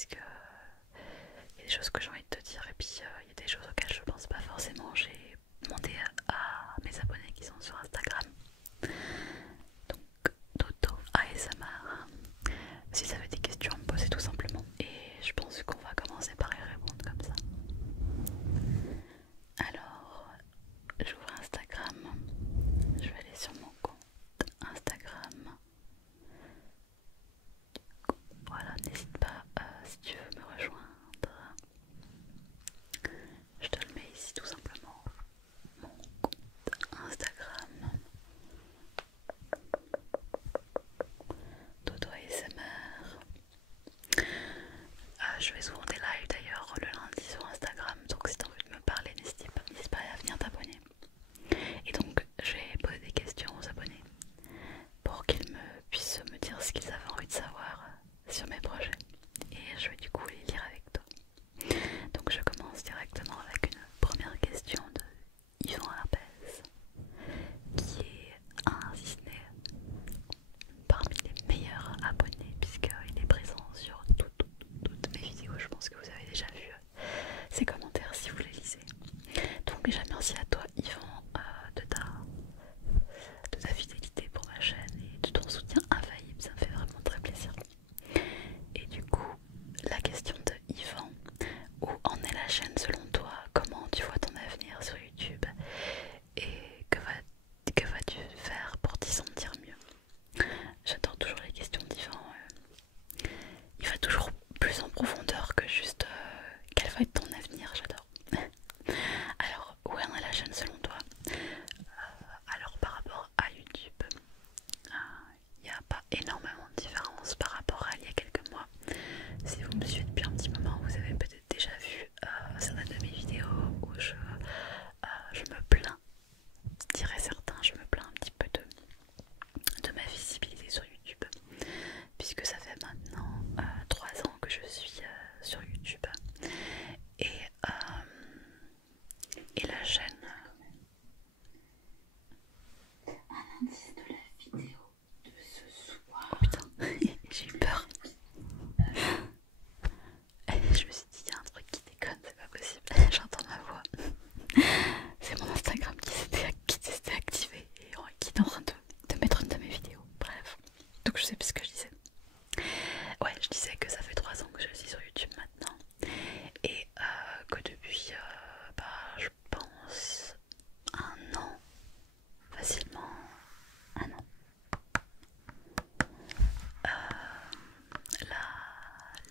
puisque il y a des choses que j'ai envie de te dire et puis il y a des choses auxquelles je pense pas forcément. J'ai demandé à mes abonnés qui sont sur Instagram, donc Dodo ASMR, s'ils avaient des questions à me poser tout simplement. Et je pense qu'on va commencer par y répondre comme ça. Alors, j'ouvre Instagram, je vais aller sur mon compte Instagram. Voilà, n'hésite pas si tu veux me rejoindre. Je te le mets ici tout simplement. Mon compte Instagram. Dodo ASMR. Je fais souvent des lives d'ailleurs le lundi sur Instagram. Donc si tu as envie de me parler, n'hésite pas à venir t'abonner. Et donc je vais poser des questions aux abonnés pour qu'ils puissent me dire ce qu'ils avaient envie de savoir sur mes projets. Et je vais du coup les lire avec toi. Donc je commence directement avec une première question de Yvan Herpès, qui est un Disney parmi les meilleurs abonnés puisqu'il est présent sur toutes mes vidéos. Je pense que vous avez déjà vu ses commentaires si vous les lisez. Donc déjà merci à toi Yvan de ta fidélité pour ma chaîne et de ton soutien infaillible, ça me fait vraiment très plaisir. Et du coup, la question de Yvan, où en est la chaîne selon toi? Comment tu vois ton avenir sur YouTube? Et que vas-tu faire pour t'y sentir mieux? J'adore toujours les questions d'Yvan. Il va toujours plus en profondeur que juste quel va être ton avenir, j'adore. Alors, où en est la chaîne selon toi? Alors par rapport à YouTube, il n'y a pas énormément de différence par rapport à il y a quelques mois. Si vous me suivez depuis un petit moment, vous avez peut-être déjà vu certaines de mes vidéos où je me plains, je dirais certains, je me plains un petit peu de ma visibilité sur YouTube, puisque ça fait maintenant 3 ans que je suis sur YouTube. Et, et la chaîne... Un indice de la vidéo de ce soir. Oh putain, j'ai eu peur. Je me suis dit, il y a un truc qui déconne, c'est pas possible. J'entends ma voix. C'est mon Instagram qui s'était activé et qui est en train de mettre une de mes vidéos. Bref, donc je sais plus ce que je disais. Ouais, je disais que ça fait 3 ans que je suis sur YouTube maintenant. Et que depuis, je pense, 1 an, facilement 1 an.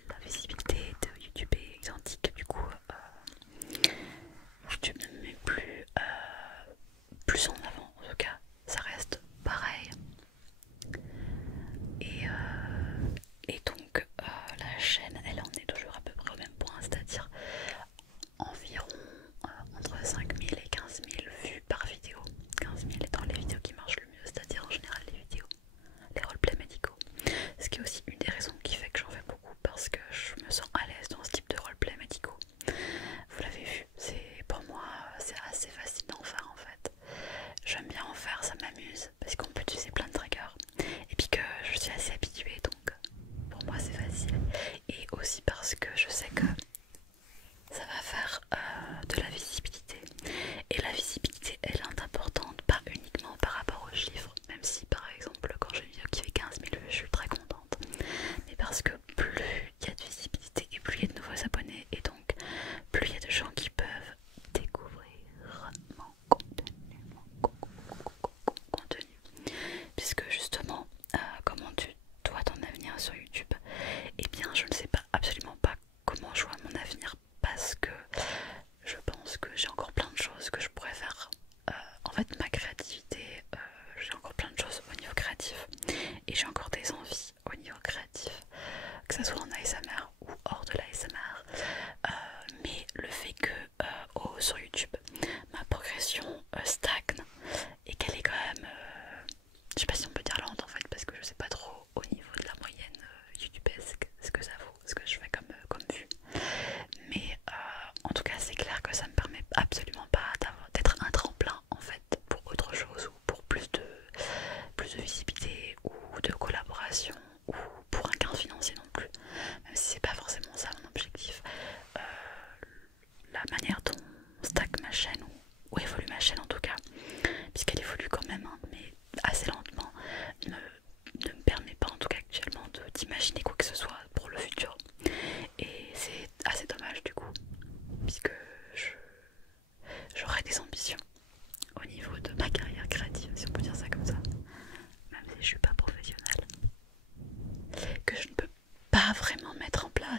La visibilité de YouTube est identique, du coup YouTube ne me met plus en avant, en tout cas ça reste pareil. Et donc la chaîne elle en est toujours à peu près au même point, c'est-à-dire environ entre 5000 et 15 000 vues par vidéo. 15 000 étant les vidéos qui marchent le mieux, c'est-à-dire en général les roleplays médicaux. Ce qui est aussi une des raisons qui fait que j'en fais beaucoup, parce que je me sens à l'aise dans ce type de roleplay médicaux. Vous l'avez vu, pour moi c'est assez facile d'en faire en fait. J'aime bien en faire, ça m'amuse, parce qu'on peut utiliser plein de triggers. Et puis que je suis assez habituée, donc pour moi c'est facile. Et aussi parce que je sais que ça va faire de la visibilité. Et la visibilité elle est importante, pas uniquement par rapport aux chiffres, même si par exemple quand j'ai une vidéo qui fait 15 000 vues je suis très contente, mais parce que plus il y a de visibilité et plus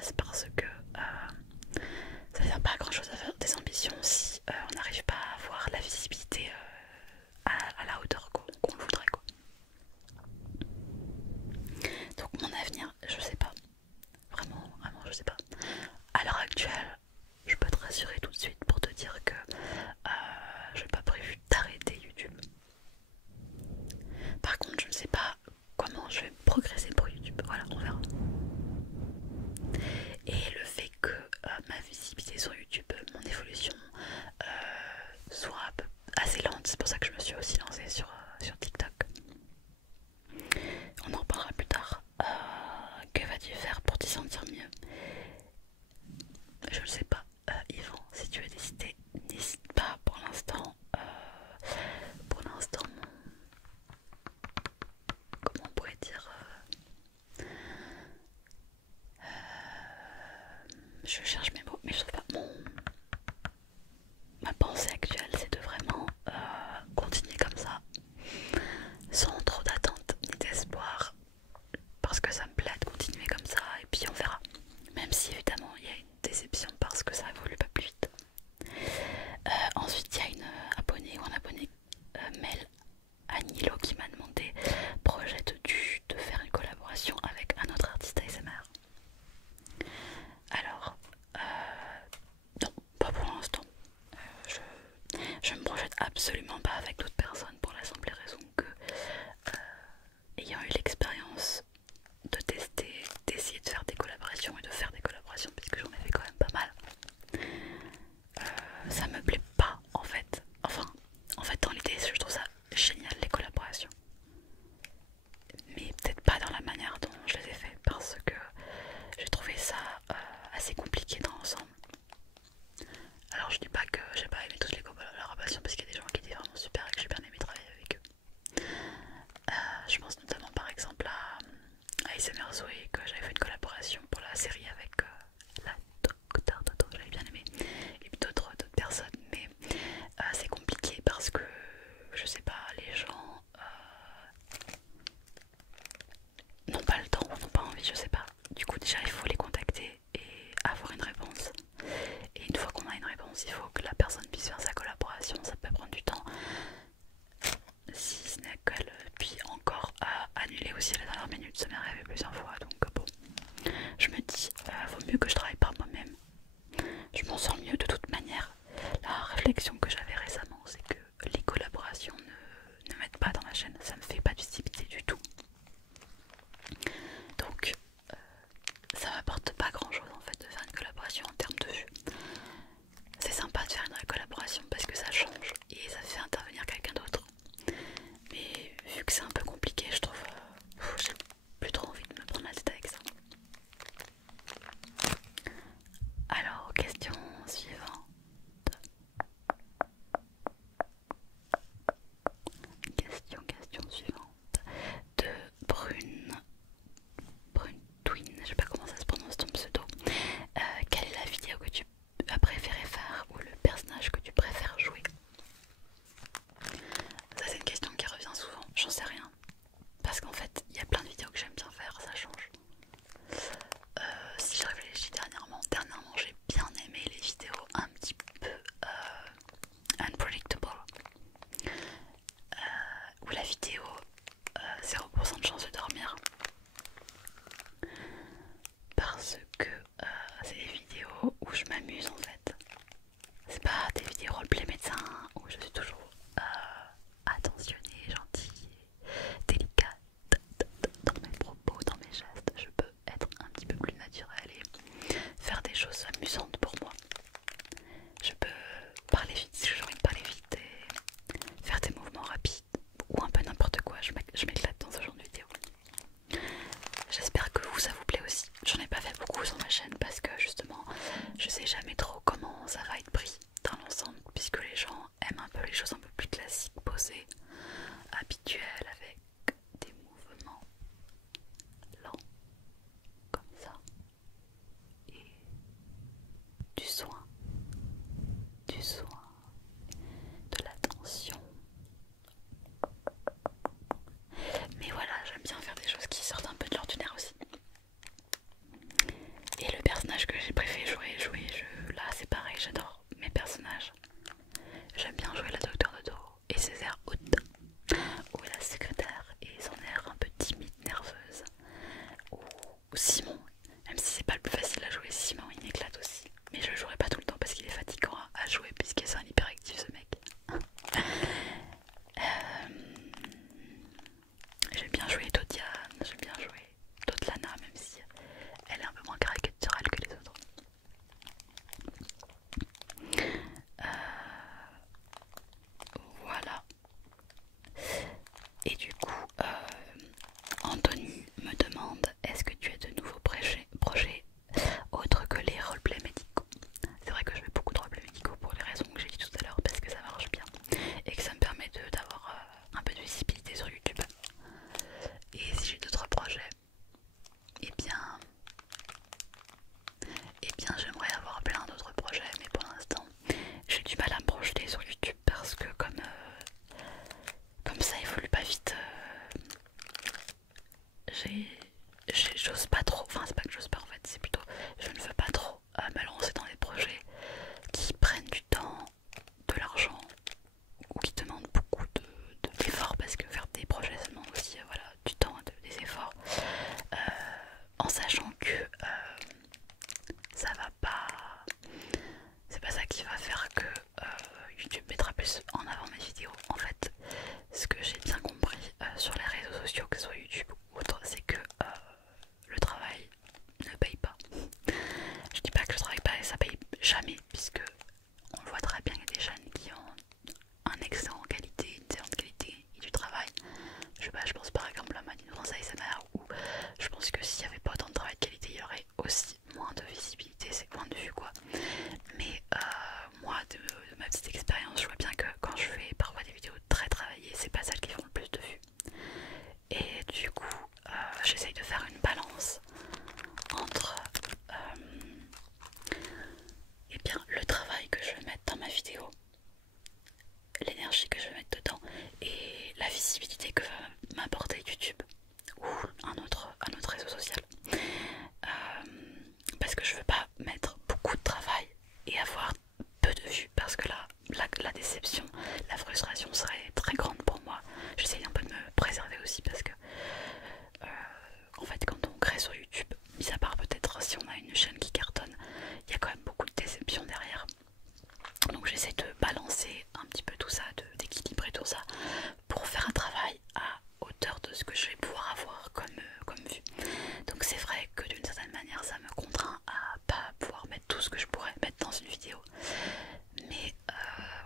passe parce que ça sert pas à grand chose à faire des ambitions si on n'arrive pas à avoir la visibilité à la hauteur qu'on le voudrait quoi. Donc mon avenir, je sais pas. Vraiment, je sais pas. À l'heure actuelle, je peux te rassurer tout de suite pour te dire que j'ai pas prévu d'arrêter YouTube. Par contre, je ne sais pas comment je vais progresser pour YouTube. Voilà, on verra. Et le fait que ma visibilité sur YouTube, mon évolution soit un peu assez lente, c'est pour ça que je me suis aussi lancée sur TikTok. On en reparlera plus tard. Que vas-tu faire pour t'y sentir mieux? Je ne sais pas. Yvan, si tu veux décider, n'hésite pas pour l'instant. Comment on pourrait dire je cherche mes mots, mais je sais pas. Ma pensée actuelle, c'est de vraiment continuer comme ça, sans trop d'attente ni d'espoir, parce que ça me plaît de continuer comme ça, et puis on verra. Même si évidemment il y a une déception parce que ça évolue pas plus vite. Ensuite, il y a une abonnée ou un abonné, Mel Anilo, qui m'a demandé projette-tu de faire une collaboration avec un autre artiste ASMR. Alors, non, pas pour l'instant. Je me projette absolument pas avec d'autres personnes pour la simple raison que, ayant eu l'expérience de tester, d'essayer de faire des collaborations et de faire des collaborations, puisque j'en ai fait quand même pas mal, ça me plaît pas en fait. Enfin, dans l'idée, je trouve ça génial les collaborations, mais peut-être pas dans la manière dont je les ai fait, parce que j'ai trouvé ça assez compliqué dans l'ensemble. Alors je dis pas que j'ai pas aimé toutes les collaborations parce qu'il y a des gens qui étaient vraiment super et que j'ai bien aimé travailler avec eux. Je pense notamment par exemple à ASMR Zoé, que j'avais fait une collaboration pour la série avec la docteur Toto, j'avais bien aimé, et puis d'autres personnes, mais c'est compliqué parce que je sais pas, les gens n'ont pas le temps ou n'ont pas envie, je sais pas. Du coup déjà il faut les contacter et avoir une réponse. Et une fois qu'on a une réponse, il faut que la personne puisse faire sa collaboration, ça peut prendre du temps. Si ce n'est qu'elle puis encore à annuler aussi à la dernière minute, ça m'est arrivé plusieurs fois, donc bon. Je me dis, vaut mieux que je travaille par moi-même. Je m'en sens mieux de toute manière. La réflexion que j'avais récemment, c'est que les collaborations ne m'aident pas dans ma chaîne, ça me fait pas de visibilité du tout. Donc ça m'apporte pas grand chose en fait de faire une collaboration en termes de vues. C'est sympa de faire une collaboration parce que ça change et ça fait intervenir quelqu'un d'autre. Mais vu que c'est un peu compliqué, je trouve, j'ai plus trop envie de me prendre la tête avec ça. Alors, question suivante. Question suivante. De Brune Twin, je sais pas comment ça se prononce ton pseudo. Quelle est la vidéo que tu as préféré faire ou le personnage que tu préfères jouer? Ça c'est une question qui revient souvent, j'en sais rien. Parce qu'en fait, il y a plein de vidéos que j'aime bien faire, ça change. Si je réfléchis dernièrement j'ai bien aimé les vidéos un petit peu unpredictable. Ou la vidéo 0% de chance de dormir. Parce que c'est des vidéos où je m'amuse en fait. C'est pas des vidéos roleplay médecin où je suis toujours attentionnée, gentille, délicate dans mes propos, dans mes gestes. Je peux être un petit peu plus naturelle et faire des choses amusantes pour moi. Je peux parler vite si j'ai envie de parler vite et faire des mouvements rapides ou un peu n'importe quoi. Je m'éclate dans ce genre de vidéo. J'espère que vous, ça vous plaît aussi. J'en ai pas fait beaucoup sur ma chaîne parce que justement je sais jamais trop comment ça va être pris dans l'ensemble, puisque les gens aiment un peu les choses un peu plus classiques, posées, habituelles, avec des mouvements lents comme ça et du soin, de l'attention. Mais voilà, j'aime bien faire des choses qui sortent un peu de l'ordinaire aussi. Et le personnage personnages que j'ai préféré jouer. Là c'est pareil, j'adore mes personnages. J'aime bien jouer la Docteur Dodo et Césaire Houtin, ou la secrétaire et son air un peu timide, nerveuse. Ou Simon, même si c'est pas le plus facile à jouer, Simon il m'éclate aussi. Mais je le jouerai pas tout le temps parce qu'il est fatigant à jouer puisqu'il est un hyperactif ce mec. J'aime bien jouer Dodiane, j'aime bien jouer Dotlana même si elle est un peu moins caricaturale que les autres. Voilà. Et du coup, Anthony me demande est-ce que tu as de nouveaux projets autres que les roleplays médicaux. C'est vrai que je fais beaucoup de roleplays médicaux pour les raisons que j'ai dit tout à l'heure parce que ça marche bien et que ça me permet d'avoir un peu de visibilité sur YouTube. Et si j'ai d'autres projets, eh bien j'aimerais avoir plein d'autres projets, mais pour l'instant j'ai du mal à me projeter sur YouTube parce que comme ça évolue pas vite, j'ose pas trop, enfin c'est pas que j'ose pas en fait, c'est plutôt je ne veux pas trop me lancer dans des projets qui prennent du temps, de l'argent ou qui demandent beaucoup d'efforts parce que faire des projets ça demande aussi voilà, du temps et des efforts en sachant que ça va pas, c'est pas ça qui va faire que YouTube mettra plus en avant mes vidéos. En fait, ce que j'ai bien compris sur les réseaux sociaux, que ce soit YouTube ou autre, c'est que le travail ne paye pas. Je dis pas que le travail paye, ça paye jamais, puisque on le voit très bien, il y a des chaînes qui ont un excellent qualité, une excellente qualité et du travail. Je sais pas, je pense par exemple à Manu dans ASMR où je pense que s'il n'y avait pas autant de travail de qualité, il y aurait aussi moins de visibilité, c'est point de vue quoi. Mais moi, de ma petite expérience, je vois bien que quand je fais parfois des vidéos très travaillées, c'est pas celles qui font le plus de vues. Et du coup, j'essaye de faire une balance entre eh bien, le travail que je vais mettre dans ma vidéo, l'énergie que je vais mettre dedans et la visibilité que va m'apporter YouTube ou un autre réseau social. Parce que je veux pas mettre beaucoup de travail et avoir peu de vues parce que là, la déception, la frustration serait très grande pour moi. J'essaye un peu de me préserver aussi parce que en fait quand on crée sur YouTube, mis à part peut-être si on a une chaîne qui cartonne, il y a quand même beaucoup de déception derrière. Donc j'essaie de balancer un petit peu tout ça, d'équilibrer tout ça pour faire un travail à hauteur de ce que je vais pouvoir avoir comme vue. Donc c'est vrai que d'une certaine manière ça me contraint à pas pouvoir mettre tout ce que je pourrais mettre dans une vidéo. Mais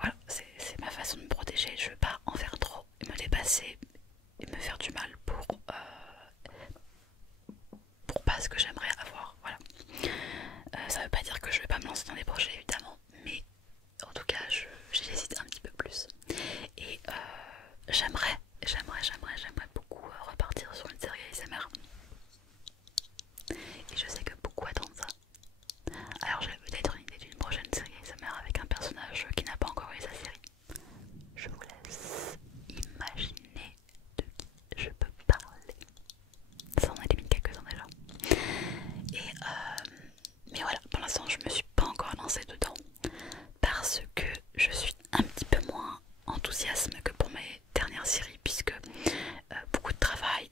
voilà, c'est ma façon de me protéger, je veux pas en faire trop et me dépasser et me faire du mal pour pas ce que j'aimerais avoir. Voilà. Ça veut pas dire que je vais pas me lancer dans des projets évidemment, mais en tout cas j'hésite un petit peu plus. Et j'aimerais beaucoup repartir sur une série ASMR. Et je sais que beaucoup attendent ça. Alors j'ai peut-être une idée d'une prochaine série ASMR avec un personnage qui n'a pas encore eu sa série. Je vous laisse imaginer de qui je peux parler. Ça en élimine quelques-uns déjà. Et mais voilà, pour l'instant je me suis pas encore lancée dedans parce que je suis un petit peu moins enthousiaste que pour mes dernières séries puisque beaucoup de travail,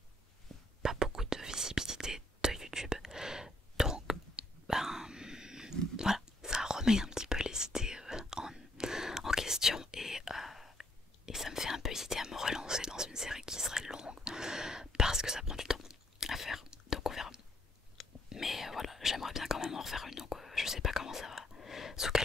pas beaucoup de visibilité de YouTube. Donc ben voilà, ça remet un petit peu les idées en question et ça me fait un peu hésiter à me relancer dans une série qui serait longue parce que ça prend du temps à faire, donc on verra. Mais voilà, j'aimerais bien quand même en refaire une, donc je sais pas comment ça va, sous quel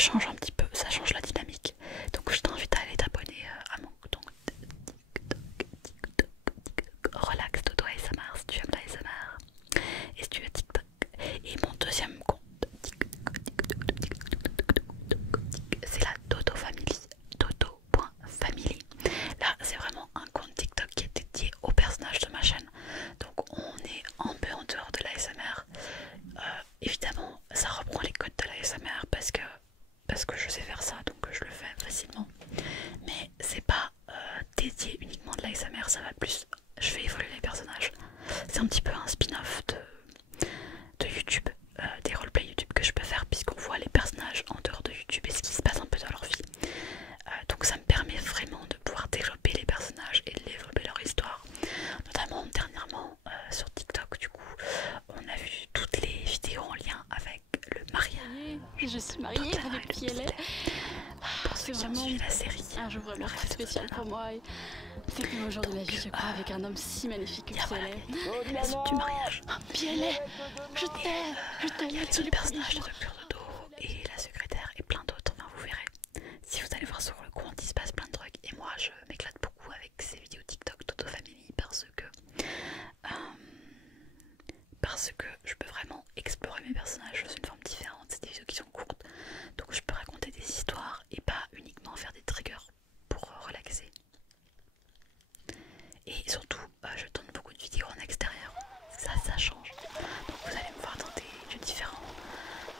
change un petit peu, ça change la dynamique. Donc je t'invite à aller t'abonner à mon compte TikTok, Relax Dodo ASMR si tu aimes la ASMR. Et si tu veux TikTok. Et mon deuxième compte c'est la Dodo Family, dodo.family. Là c'est vraiment un compte TikTok qui est dédié aux personnages de ma chaîne. Donc on est un peu en dehors de l'ASMR. Évidemment ça reprend les codes de l'ASMR parce que je sais faire ça, donc je le fais facilement. Mais c'est pas dédié uniquement de l'ASMR, ça va plus. Je fais évoluer les personnages. C'est un petit peu un spin-off de YouTube, des roleplays YouTube que je peux faire puisqu'on voit les personnages en dehors de YouTube et ce qui se passe un peu dans leur vie. Donc ça me permet vraiment de pouvoir développer les personnages et de développer leur histoire. Notamment dernièrement sur TikTok, du coup, on a vu toutes les vidéos en lien avec le mariage. Je suis mariée avec PLA. C'est vraiment la série, un jour vraiment très spécial pour moi. Et c'est le plus beau jour de la vie, je crois, avec un homme si magnifique que PLA. La suite du mariage. PLA, je t'aime, je t'aime. Il y a le personnage de Rupture de dos et la secrétaire et plein d'autres, enfin vous verrez. Si vous allez voir sur le compte, il se passe plein de trucs. Et moi je m'éclate beaucoup avec ces vidéos TikTok d'Auto Family parce que je peux vraiment explorer mes personnages sous une forme différente. C'est des vidéos qui sont courtes, donc je peux raconter des histoires et pas uniquement faire des triggers pour relaxer. Et surtout, je tourne beaucoup de vidéos en extérieur, ça change. Donc vous allez me voir dans des lieux différents.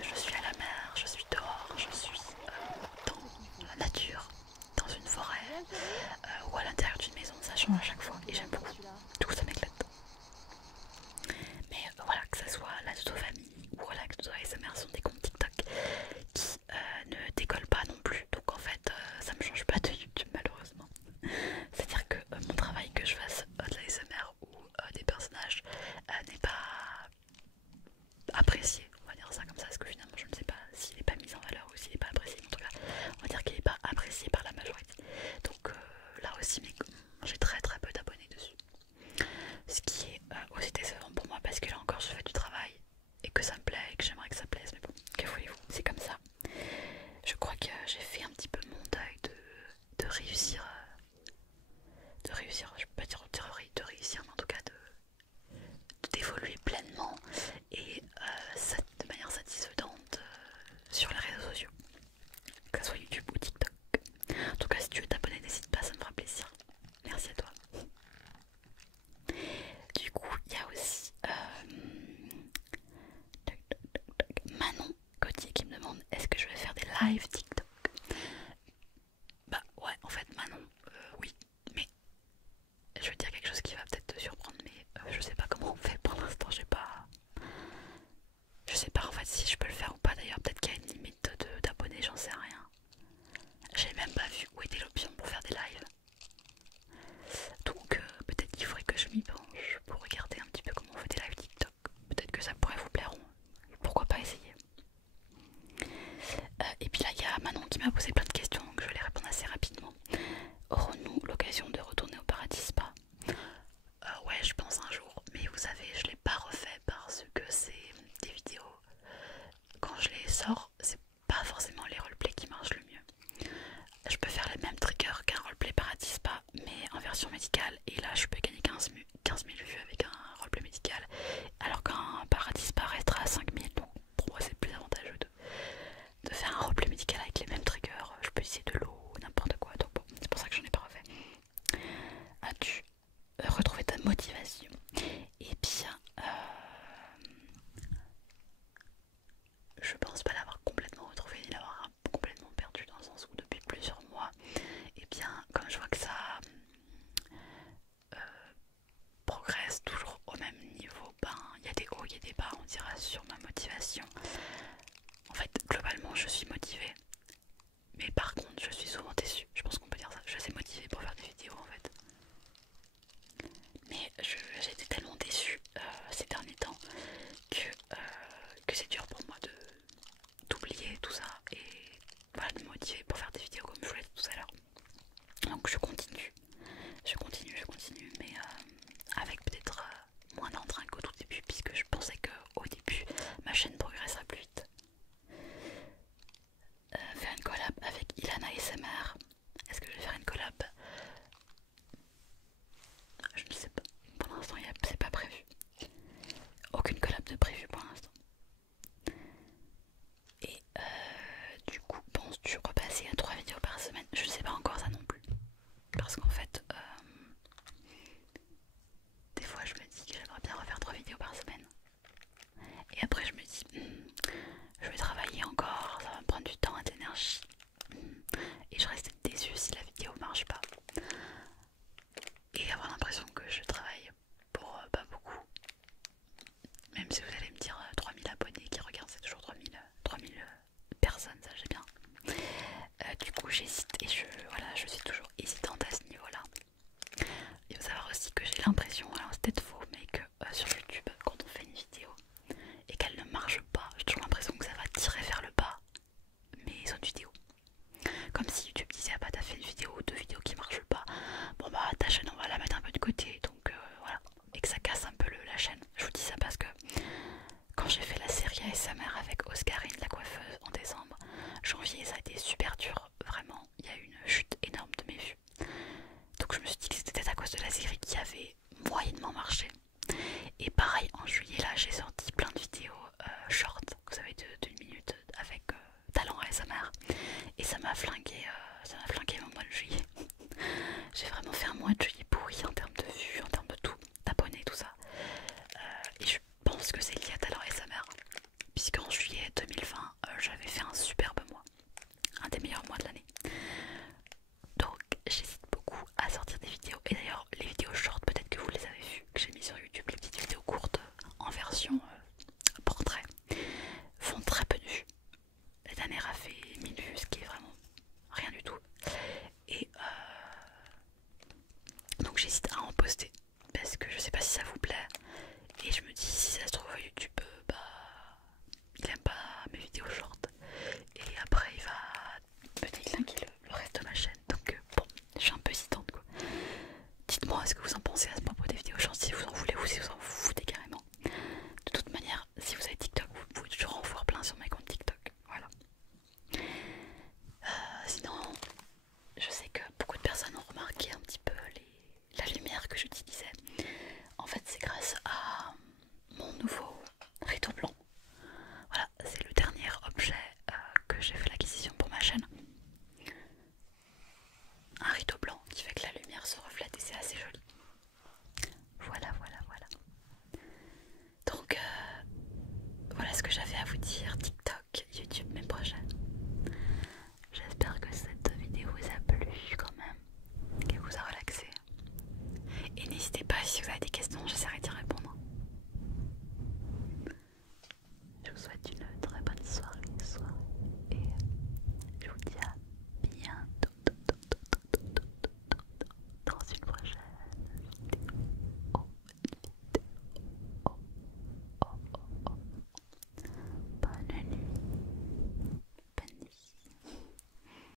Je suis à la mer, je suis dehors, je suis dans la nature, dans une forêt ou à l'intérieur d'une maison, ça change à chaque fois et j'aime beaucoup. Du coup ça m'éclate. Mais voilà, que ça soit la Dodo Family ou Relax Dodo ASMR sont des comptes TikTok qui ne décollent pas non plus. Donc en fait ça me change pas de YouTube malheureusement. C'est-à-dire que mon travail, que je fasse de l'ASMR ou des personnages, n'est pas apprécié, on va dire ça comme ça, parce que finalement je ne sais pas s'il n'est pas mis en valeur ou s'il n'est pas apprécié, mais en tout cas on va dire qu'il n'est pas apprécié par la majorité. Donc là aussi j'ai très peu d'abonnés dessus, ce qui est aussi décevant pour moi parce que là encore je fais du travail et que ça me plaît et que j'aimerais que ça plaise, mais bon, que voulez-vous, c'est comme ça. Je crois que j'ai fait un petit peu mon deuil de réussir, je peux pas dire de réussir, mais en tout cas d'évoluer pleinement et de manière satisfaisante sur les réseaux sociaux, que ce soit YouTube ou TikTok. En tout cas, si tu veux t'abonner, n'hésite pas, ça me fera plaisir. Merci à toi. Du coup, il y a aussi Manon Gauthier qui me demande est-ce que je vais faire des lives TikTok. Bah ouais, en fait Manon, oui, mais je vais te dire quelque chose qui va peut-être te surprendre, mais je sais pas comment on fait pour l'instant, je sais pas en fait si je peux le faire ou pas d'ailleurs, peut-être qu'il y a une limite d'abonnés, j'en sais rien. J'ai même pas vu où était l'option pour faire des lives. Donc peut-être qu'il faudrait que je m'y penche pour regarder un petit peu comment on fait des lives TikTok. Peut-être que ça pourrait vous plaire, pourquoi pas essayer. Et puis là il y a Manon qui m'a posé plein de questions, donc je vais les répondre assez rapidement. Aurons-nous l'occasion de retourner au Paradis Spa? Ouais, je pense un jour, mais vous savez, je l'ai pas refait parce que c'est des vidéos. Quand je les sors, c'est pas forcément les roleplays qui marchent le mieux. Je peux faire les mêmes triggers qu'un roleplay Paradis Spa, mais en version médicale, et là je peux gagner 15 000 vues avec un roleplay médical, alors qu'un Paradis Spa restera à 5 000, donc pour moi c'est plus avantageux de faire un roleplay médical avec les mêmes triggers. Je peux utiliser de l'eau ou n'importe quoi, donc bon, c'est pour ça que j'en ai pas refait. As-tu retrouvé ta motivation? Et bien, je pense pas l'avoir complètement retrouvé ni l'avoir complètement perdu, dans le sens où depuis plusieurs mois, et bien comme je vois que ça progresse toujours au même niveau, ben il y a des hauts, il y a des bas, on dira, sur ma motivation. En fait, globalement, je suis motivée, mais par contre, je suis souvent déçue. Je pense qu'on peut dire ça. Je suis motivée pour faire des vidéos en fait, mais j'ai été tellement déçue ces derniers temps que c'est dur pour moi d'oublier tout ça et voilà, de me motiver pour faire des vidéos comme je vous l'ai dit tout à l'heure. Donc je continue, mais avec peut-être moins d'entrain qu'au tout début, puisque je pensais qu'au début ma chaîne progresserait plus vite. j'hésite et je suis toujours hésitante à ce niveau-là. Il faut savoir aussi que j'ai l'impression, alors c'est peut-être faux, mais que sur YouTube, quand on fait une vidéo et qu'elle ne marche pas, j'ai toujours l'impression que ça va tirer vers le bas mes autres vidéos. Comme si YouTube disait, ah bah t'as fait une vidéo ou deux vidéos qui marchent pas, bon bah ta chaîne on va la mettre un peu de côté, donc voilà, et que ça casse un peu la chaîne. Je vous dis ça parce que quand j'ai fait la série ASMR avec Oscarine la coiffeuse en décembre, janvier, ça a été super dur, vraiment, il y a eu une chute énorme de mes vues. Donc je me suis dit que c'était peut-être à cause de la série qui avait moyennement marché. Et pareil, en juillet là, j'ai sorti plein de vidéos short, vous savez, d'une minute avec talent ASMR. Et ça m'a flingué mon mois de juillet. J'ai vraiment fait un mois de juillet pourri en termes de vues, en termes de tout, d'abonnés, tout ça. Et je pense que c'est lié à talent ASMR. Puisqu'en juillet 2020, j'avais fait un super